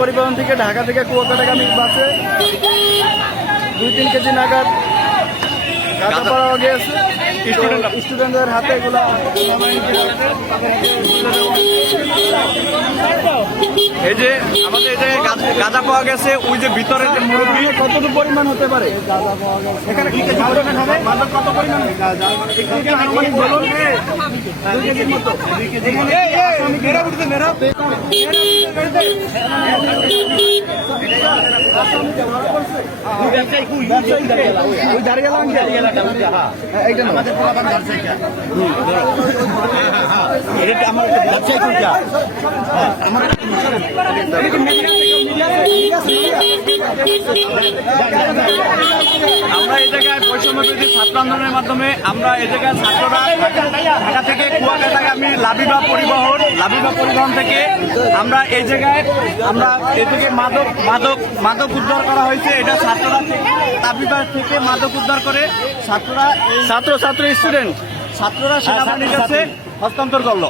পরিবহন থেকে ঢাকা থেকে কুয়াকাটাগামী বাসে 2-3 কেজি নাগাদ গাঁজা পাওয়া গিয়েছে। স্টুডেন্টদের হাতে এগুলা এই যে আমাদের এই জায়গায় গাঁজা পাওয়া গেছে, ওই যে ভিতরে যে মুরব্বী কতটুকু পরিমাণ হতে পারে গাঁজা পাওয়া গেছে এখানে? কি কেজি পরিমাণ হবে? কত পরিমাণ গাঁজা আনুমানিক বলুন? 2 কেজির মতো। আমরা এই জায়গায় বৈষম্যবিরোধী ছাত্র আন্দোলনের মাধ্যমে আমরা এই জায়গায় ছাত্ররা ঢাকা থেকে কুয়াকাটাগামী লাবিবা পরিবহন থেকে আমরা এই জায়গায় আমরা এদিকে মাদক উদ্ধার করা হয়েছে। এটা ছাত্ররা লাবিবা থেকে মাদক উদ্ধার করে ছাত্ররা সেনাবাহিনীর কাছে হস্তান্তর করলো।